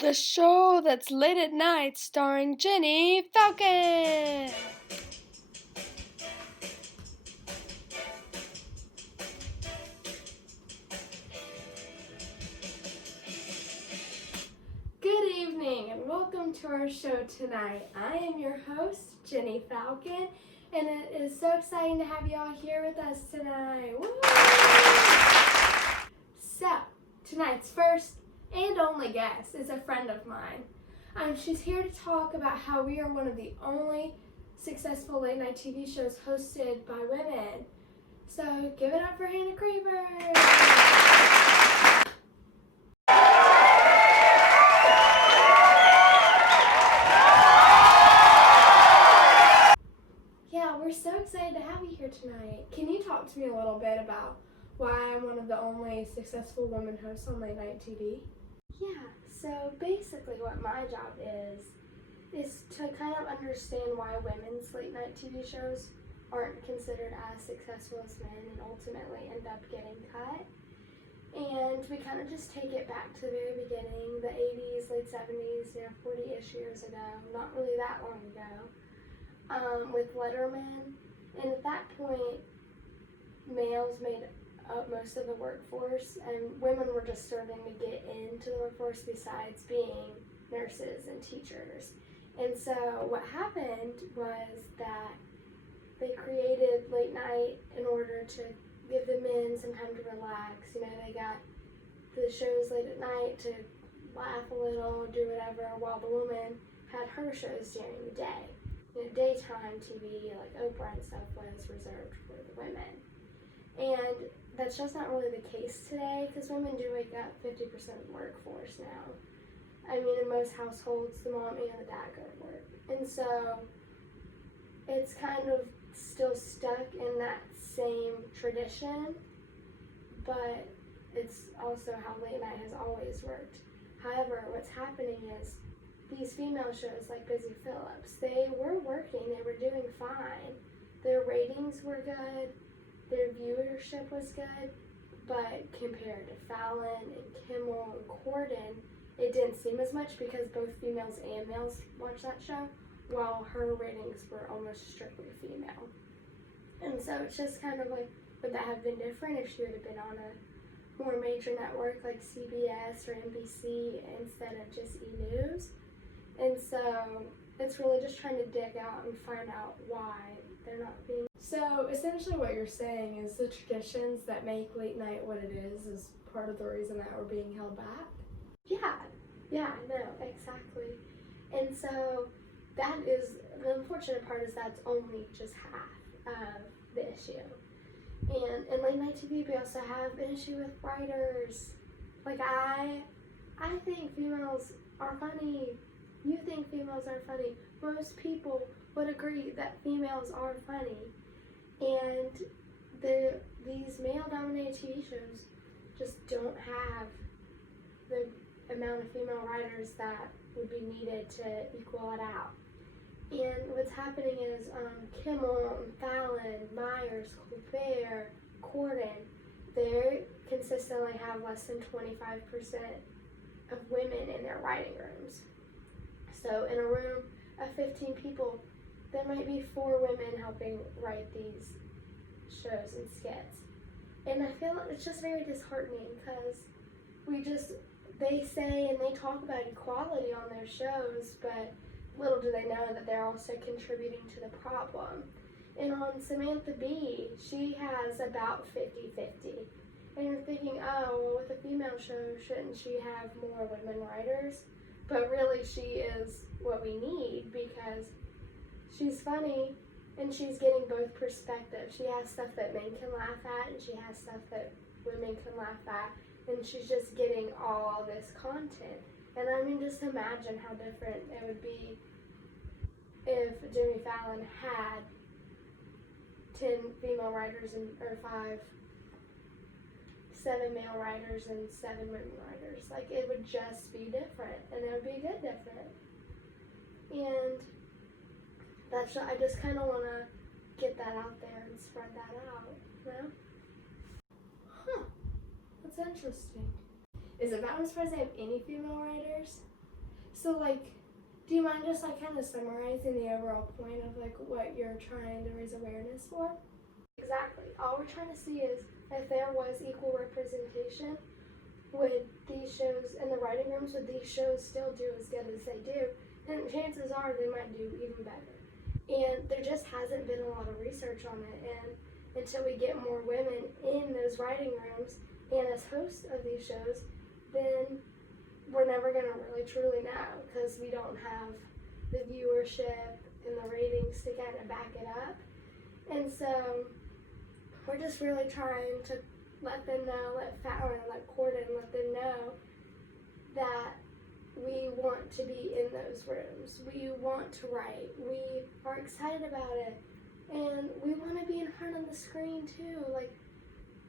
The show that's late at night starring Jenny Falcon. Good evening and welcome to our show tonight. I am your host, Jenny Falcon, and it is so exciting to have you all here with us tonight. Woo! So, tonight's first and only guest is a friend of mine. She's here to talk about how we are one of the only successful late night TV shows hosted by women. So give it up for Hannah Craver. Yeah, we're so excited to have you here tonight. Can you talk to me a little bit about why I'm one of the only successful women hosts on late night TV? Yeah, so basically what my job is to kind of understand why women's late night TV shows aren't considered as successful as men and ultimately end up getting cut. And we kind of just take it back to the very beginning, the 80s, late 70s, 40-ish years ago, not really that long ago, with Letterman. And at that point, males made up most of the workforce, and women were just starting to get into the workforce besides being nurses and teachers. And so what happened was that they created late night in order to give the men some time to relax. They got the shows late at night to laugh a little, do whatever, while the woman had her shows during the day. Daytime TV, like Oprah and stuff, was reserved for the women. And that's just not really the case today, because women do make up 50% of the workforce now. In most households, the mom and the dad go to work. And so it's kind of still stuck in that same tradition, but it's also how late night has always worked. However, what's happening is these female shows like Busy Phillips, they were working, they were doing fine. Their ratings were good, their viewership was good, but compared to Fallon and Kimmel and Corden, it didn't seem as much because both females and males watched that show, while her ratings were almost strictly female. And so it's just kind of like, would that have been different if she would have been on a more major network like CBS or NBC instead of just E! News? And so it's really just trying to dig out and find out why they're not being. So essentially what you're saying is the traditions that make late night what it is part of the reason that we're being held back? Yeah, no, exactly. And so that is, the unfortunate part is that's only just half of the issue. And in late night TV, we also have an issue with writers. Like I think females are funny. You think females are funny. Most people would agree that females are funny. And these male-dominated TV shows just don't have the amount of female writers that would be needed to equal it out. And what's happening is Kimmel, Fallon, Myers, Colbert, Corden, they consistently have less than 25% of women in their writing rooms. So in a room of 15 people, there might be 4 women helping write these shows and skits. And I feel it's just very disheartening because they say and they talk about equality on their shows, but little do they know that they're also contributing to the problem. And on Samantha Bee, she has about 50-50. And you're thinking, oh, well, with a female show, shouldn't she have more women writers? But really, she is what we need because she's funny and she's getting both perspectives. She has stuff that men can laugh at and she has stuff that women can laugh at. And she's just getting all this content. And just imagine how different it would be if Jimmy Fallon had 10 female writers or 7 male writers and 7 women writers. Like, it would just be different, and it would be good different. And I just kind of want to get that out there and spread that out, Huh. That's interesting. Is it that I'm surprised they have any female writers? So do you mind just kind of summarizing the overall point of what you're trying to raise awareness for? Exactly. All we're trying to see is if there was equal representation, would these shows in the writing rooms, would these shows still do as good as they do? And chances are they might do even better. And there just hasn't been a lot of research on it. And until we get more women in those writing rooms and as hosts of these shows, then we're never going to really truly know, because we don't have the viewership and the ratings to kind of back it up. And so we're just really trying to let them know, let Fallon, let Corden, let them know that we want to be in those rooms. We want to write. We are excited about it. And we want to be in front of the screen too.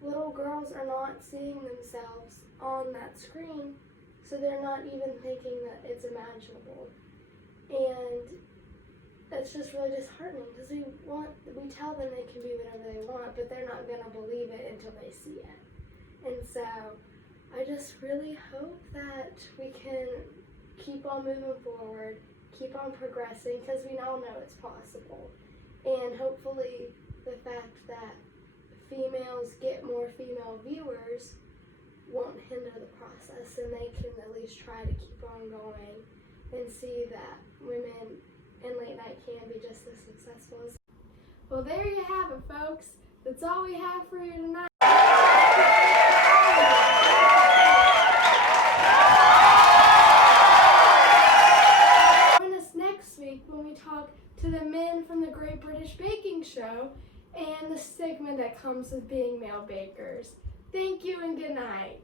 Little girls are not seeing themselves on that screen, so they're not even thinking that it's imaginable. And that's just really disheartening, because we tell them they can be whatever they want, but they're not going to believe it until they see it. And so I just really hope that we can keep on moving forward, keep on progressing, because we all know it's possible. And hopefully the fact that females get more female viewers won't hinder the process, and they can at least try to keep on going and see that women in late night can be just as successful as. Well, there you have it, folks. That's all we have for you tonight. Join us next week when we talk to the men from the Great British Baking Show and the stigma that comes with being male bakers. Thank you and good night.